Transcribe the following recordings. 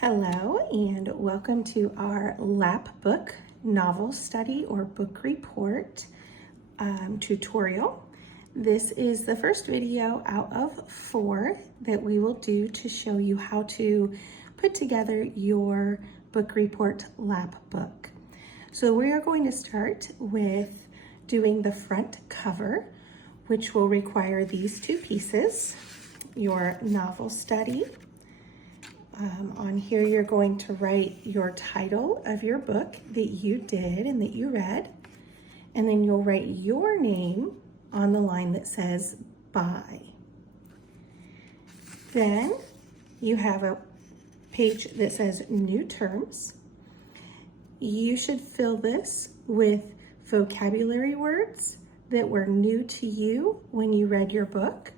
Hello and welcome to our Lapbook novel study or book report tutorial. This is the first video out of 4 that we will do to show you how to put together your book report Lapbook. So we are going to start with doing the front cover, which will require these 2 pieces, your novel study. On here, you're going to write your title of your book that you did and that you read, and then you'll write your name on the line that says by. Then you have a page that says new terms. You should fill this with vocabulary words that were new to you when you read your book.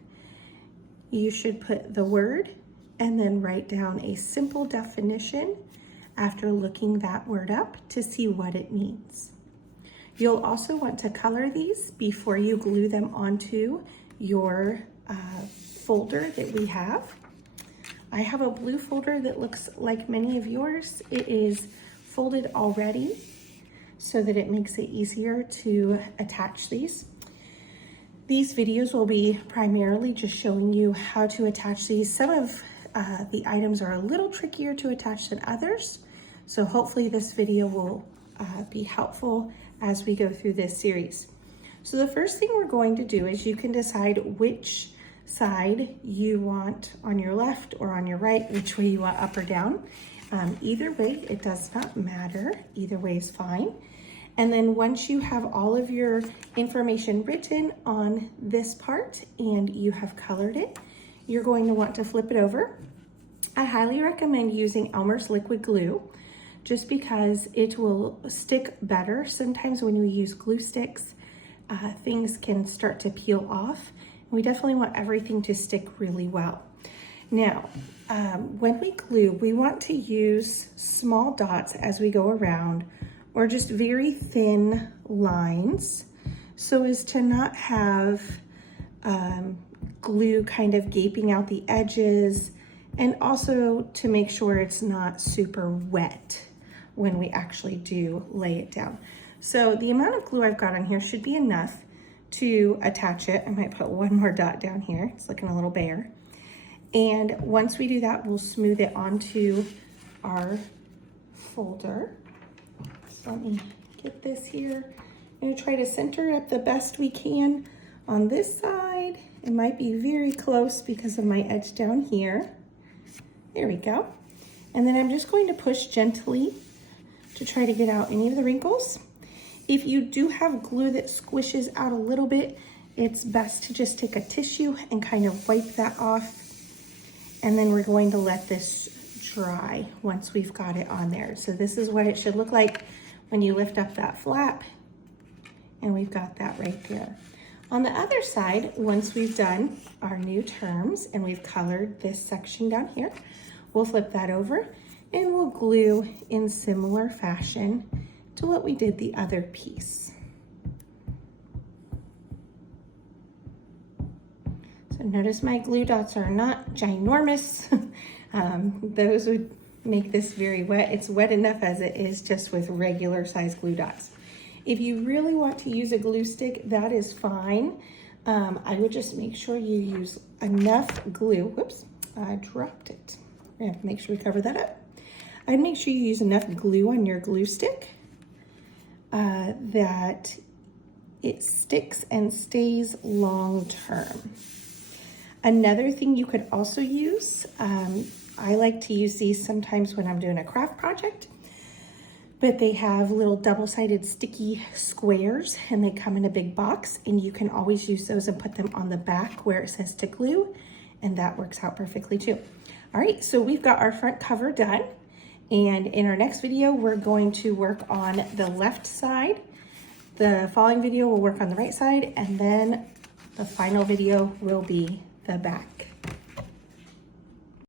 You should put the word and then write down a simple definition after looking that word up to see what it means. You'll also want to color these before you glue them onto your folder that we have. I have a blue folder that looks like many of yours. It is folded already so that it makes it easier to attach these. These videos will be primarily just showing you how to attach these. Some of the items are a little trickier to attach than others, so hopefully this video will be helpful as we go through this series. So the first thing we're going to do is you can decide which side you want on your left or on your right, which way you want up or down. Either way, it does not matter. Either way is fine. And then once you have all of your information written on this part and you have colored it, you're going to want to flip it over. I highly recommend using Elmer's liquid glue just because it will stick better. Sometimes when we use glue sticks, things can start to peel off. We definitely want everything to stick really well. Now, when we glue, we want to use small dots as we go around, or just very thin lines, so as to not have glue kind of gaping out the edges, and also to make sure it's not super wet when we actually do lay it down. So the amount of glue I've got on here should be enough to attach it. I might put one more dot down here. It's looking a little bare. And once we do that, we'll smooth it onto our folder. So let me get this here. I'm gonna try to center it up the best we can on this side. It might be very close because of my edge down here. There we go. And then I'm just going to push gently to try to get out any of the wrinkles. If you do have glue that squishes out a little bit, it's best to just take a tissue and kind of wipe that off. And then we're going to let this dry once we've got it on there. So this is what it should look like when you lift up that flap, and we've got that right there. On the other side, once we've done our new terms and we've colored this section down here, we'll flip that over and we'll glue in similar fashion to what we did the other piece. So notice my glue dots are not ginormous. Those would make this very wet. It's wet enough as it is just with regular size glue dots. If you really want to use a glue stick, that is fine. I would just make sure you use enough glue. Whoops, I dropped it. I have to make sure we cover that up. I'd make sure you use enough glue on your glue stick that it sticks and stays long term. Another thing you could also use, I like to use these sometimes when I'm doing a craft project, but they have little double-sided sticky squares and they come in a big box, and you can always use those and put them on the back where it says to glue, and that works out perfectly too. All right, so we've got our front cover done, and in our next video, we're going to work on the left side. The following video will work on the right side, and then the final video will be the back.